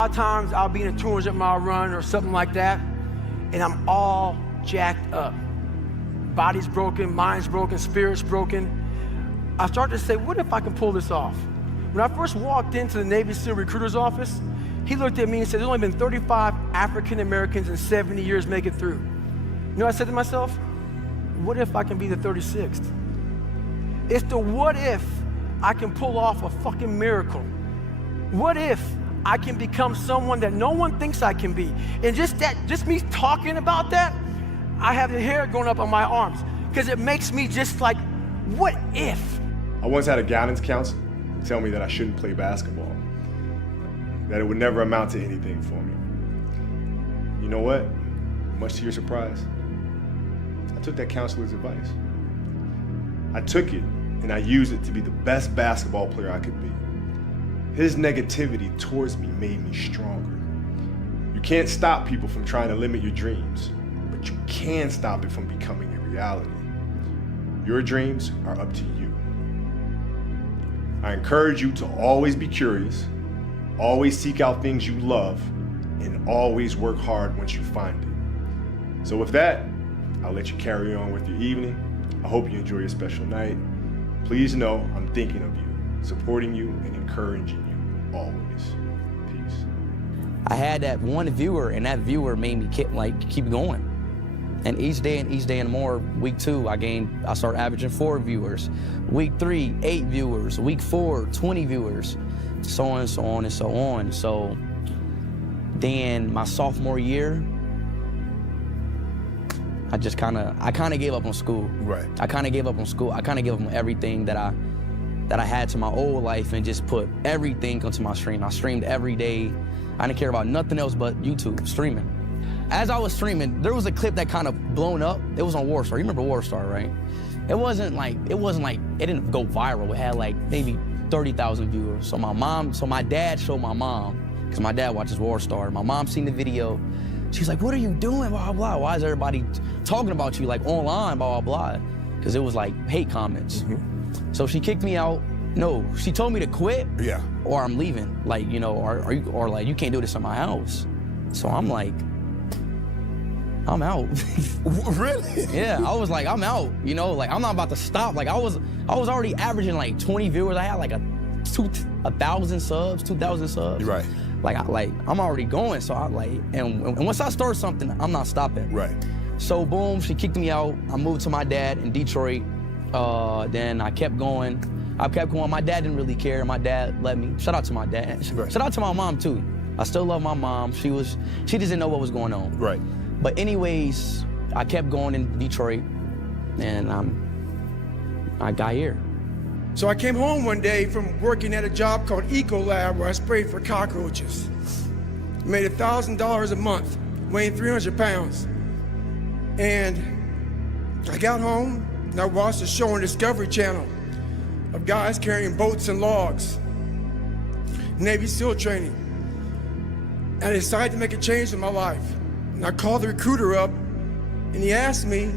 A lot of times I'll be in a 200-mile run or something like that, and I'm all jacked up. Body's broken, mind's broken, spirit's broken. I started to say, what if I can pull this off? When I first walked into the Navy SEAL recruiter's office, he looked at me and said, there's only been 35 African Americans in 70 years make it through. You know what I said to myself? What if I can be the 36th? It's the what if I can pull off a fucking miracle. What if I can become someone that no one thinks I can be? And just me talking about that, I have the hair going up on my arms because it makes me just like, what if? I once had a guidance counselor tell me that I shouldn't play basketball, that it would never amount to anything for me. You know what? Much to your surprise, I took that counselor's advice. I took it and I used it to be the best basketball player I could be. His negativity towards me made me stronger. You can't stop people from trying to limit your dreams, but you can stop it from becoming a reality. Your dreams are up to you. I encourage you to always be curious, always seek out things you love, and always work hard once you find it. So with that, I'll let you carry on with your evening. I hope you enjoy your special night. Please know I'm thinking of you, supporting you, and encouraging you always. Peace. I had that one viewer, and that viewer made me keep going. And each day and more, week 2, I started averaging 4 viewers. Week 3, 8 viewers. Week 4, 20 viewers. So on and so on and so on. So then my sophomore year, I kind of gave up on school. Right. I kind of gave up on school. I kind of gave up on everything that I had to my old life and just put everything onto my stream. I streamed every day. I didn't care about nothing else but YouTube, streaming. As I was streaming, there was a clip that kind of blown up. It was on Warstar. You remember Warstar, right? It didn't go viral. It had like maybe 30,000 viewers. So my dad showed my mom, because my dad watches Warstar. My mom seen the video. She's like, what are you doing, blah, blah, blah. Why is everybody talking about you like online, blah, blah, blah. Because it was like hate comments. Mm-hmm. So she kicked me out. No, she told me to quit. Yeah. Or I'm leaving. Like, you know, or like, you can't do this in my house. So I'm like, I'm out. Really? Yeah, I was like, I'm out. You know, like I'm not about to stop. Like I was already averaging like 20 viewers. I had like 1,000 subs, 2,000 subs. Right. I'm already going. So and once I start something, I'm not stopping. Right. So boom, she kicked me out. I moved to my dad in Detroit. Then I kept going. My dad didn't really care. My dad let me. Shout out to my dad. Right. Shout out to my mom too. I still love my mom. She just didn't know what was going on. Right. But anyways, I kept going in Detroit, and I got here. So I came home one day from working at a job called Ecolab where I sprayed for cockroaches. Made $1,000 a month, weighing 300 pounds. And I got home and I watched a show on Discovery Channel of guys carrying boats and logs, Navy SEAL training. And I decided to make a change in my life. And I called the recruiter up and he asked me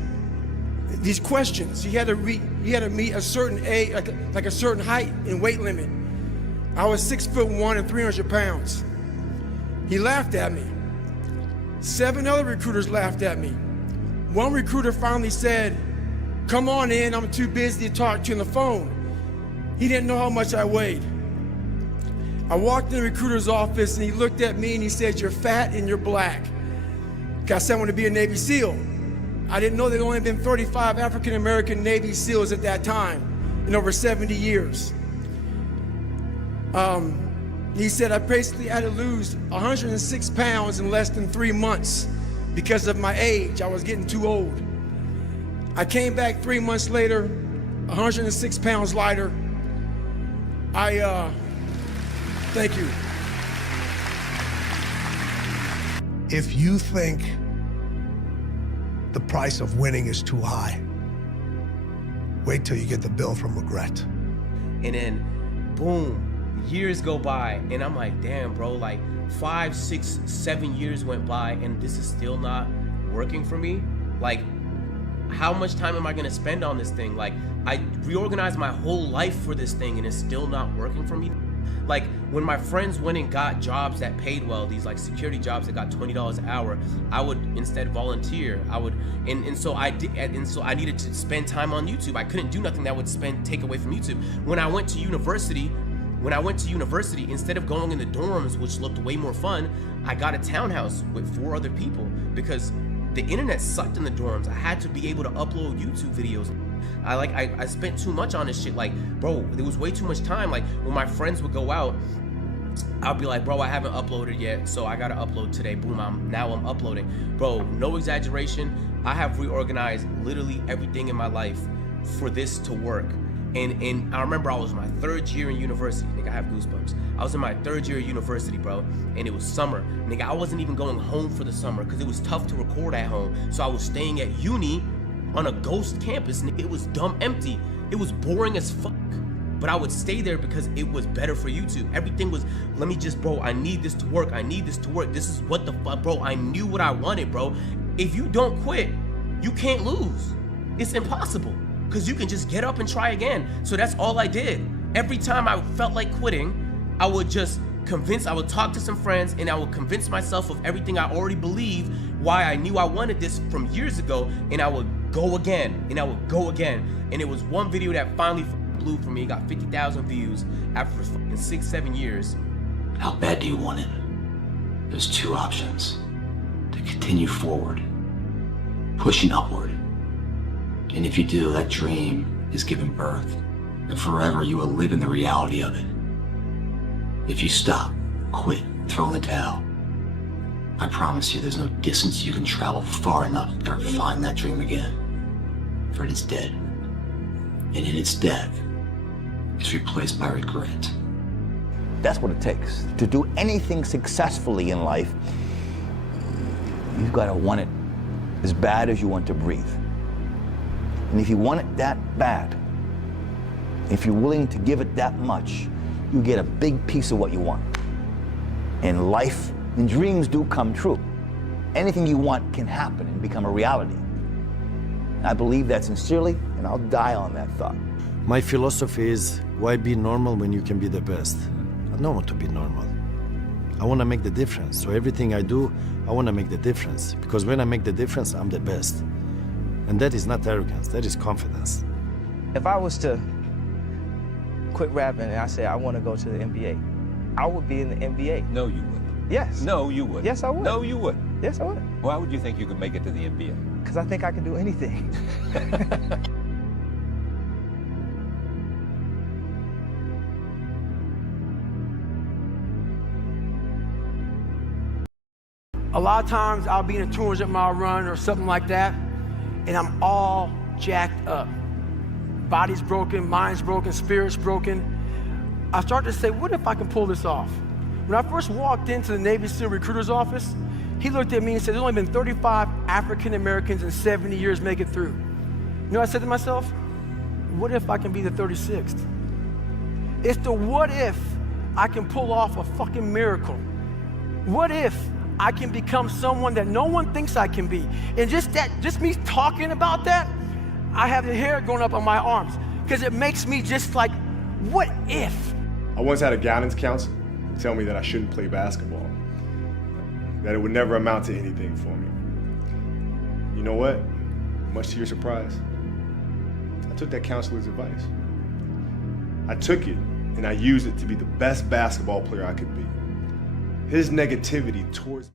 these questions. He had to meet a certain age, like a certain height and weight limit. I was 6'1" and 300 pounds. He laughed at me. 7 other recruiters laughed at me. One recruiter finally said, come on in, I'm too busy to talk to you on the phone. He didn't know how much I weighed. I walked in the recruiter's office and he looked at me and he said, you're fat and you're black. I said I wanted to be a Navy SEAL. I didn't know there had only been 35 African-American Navy SEALs at that time in over 70 years. He said I basically had to lose 106 pounds in less than 3 months because of my age. I was getting too old. I came back 3 months later, 106 pounds lighter. Thank you. If you think the price of winning is too high, wait till you get the bill from regret. And then, boom, years go by, and I'm like, damn, bro, like 5, 6, 7 years went by, and this is still not working for me. Like, how much time am I gonna spend on this thing? Like, I reorganized my whole life for this thing, and it's still not working for me. Like when my friends went and got jobs that paid well, these like security jobs that got $20 an hour, I would instead volunteer. I would, and so I did, and so I needed to spend time on YouTube. I couldn't do nothing that would take away from YouTube. When I went to university, instead of going in the dorms, which looked way more fun, I got a townhouse with 4 other people because the internet sucked in the dorms. I had to be able to upload YouTube videos. I spent too much on this shit. Like, bro, there was way too much time. Like, when my friends would go out, I'd be like, bro, I haven't uploaded yet, so I gotta upload today. Boom, now I'm uploading. Bro, no exaggeration, I have reorganized literally everything in my life for this to work. And I remember I was in my 3rd year in university. Nigga, I have goosebumps. I was in my 3rd year of university, bro, and it was summer. Nigga, I wasn't even going home for the summer because it was tough to record at home. So I was staying at uni on a ghost campus. Nigga, it was dumb empty. It was boring as fuck. But I would stay there because it was better for YouTube. Everything was, let me just, bro, I need this to work. I need this to work. This is what the fuck, bro. I knew what I wanted, bro. If you don't quit, you can't lose. It's impossible. Because you can just get up and try again. So that's all I did. Every time I felt like quitting, I would talk to some friends and I would convince myself of everything I already believed, why I knew I wanted this from years ago, and I would go again, and I would go again. And it was one video that finally blew for me. It got 50,000 views after 6-7 years. How bad do you want it? There's 2 options. To continue forward, pushing upward. And if you do, that dream is given birth, and forever you will live in the reality of it. If you stop, quit, throw in the towel, I promise you there's no distance you can travel far enough to ever find that dream again. For it is dead. And in its death, it's replaced by regret. That's what it takes. To do anything successfully in life, you've got to want it as bad as you want to breathe. And if you want it that bad, if you're willing to give it that much, you get a big piece of what you want. And life and dreams do come true. Anything you want can happen and become a reality. And I believe that sincerely, and I'll die on that thought. My philosophy is, why be normal when you can be the best? I don't want to be normal. I want to make the difference. So everything I do, I want to make the difference. Because when I make the difference, I'm the best. And that is not arrogance, that is confidence. If I was to quit rapping and I said I want to go to the NBA, I would be in the NBA. No, you wouldn't. Yes. No, you wouldn't. Yes, I would. No, you wouldn't. Yes, I would. Why would you think you could make it to the NBA? Because I think I can do anything. A lot of times I'll be in a 200-mile run or something like that, and I'm all jacked up. Body's broken, mind's broken, spirit's broken. I start to say, what if I can pull this off? When I first walked into the Navy SEAL recruiter's office, he looked at me and said, there's only been 35 African Americans in 70 years make it through. You know what I said to myself? What if I can be the 36th? It's the what if I can pull off a fucking miracle. What if I can become someone that no one thinks I can be? And just me talking about that, I have the hair going up on my arms because it makes me just like, what if? I once had a guidance counselor tell me that I shouldn't play basketball, that it would never amount to anything for me. You know what? Much to your surprise, I took that counselor's advice. I took it and I used it to be the best basketball player I could be. His negativity towards